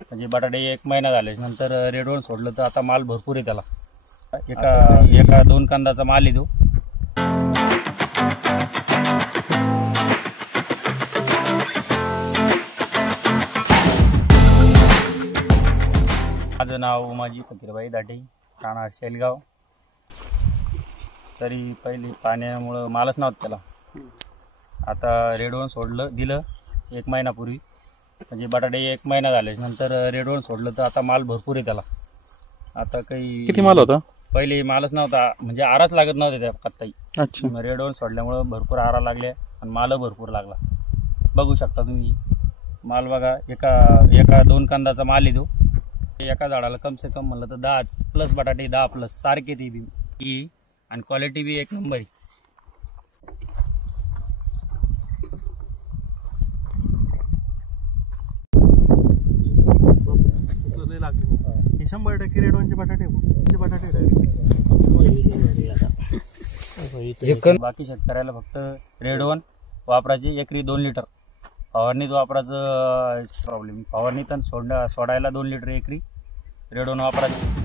म्हणजे बटाटे 1 महिना झाले नंतर रेडवन सोडलं तर आता माल भरपूर आहे त्याला. एका 2 कांदाचा माल आहे तो. माझं नाव माझी फकीरबाई दाटे, राहणार शेलगाव. तरी पहिली पाण्यामुळं मालच नव्हता त्याला. आता रेडवन दिलं 1 महिनापूर्वी. म्हणजे बटाटे 1 महिना झाले नंतर रेडवन सोडलं तर आता माल भरपूर आहे त्याला. आता किती माल होता? पहिले मालच नव्हता, म्हणजे आराच लागत नव्हते त्या कत्ताई. अच्छा. रेडवन सोडल्यामुळं भरपूर आरा लागले आणि माल भरपूर लागला. बघू शकता तुम्ही माल बघा. एका 2 कांदाचा माल आहे तो. एका झाडाला कम से कम म्हणलं तर 10+ बटाटे, 10+ सारखे ती बी आणि क्वालिटी बी 1 नंबर आहे. हे 100% रेडवनचे बटाटे बाकी शेतकऱ्याला फक्त रेडवन वापरायची, एकरी 2 लिटर. फवारणीत वापरायचं प्रॉब्लेम. फवारणीत सोडायला 2 लिटर एकरी रेडवन वापरायचं.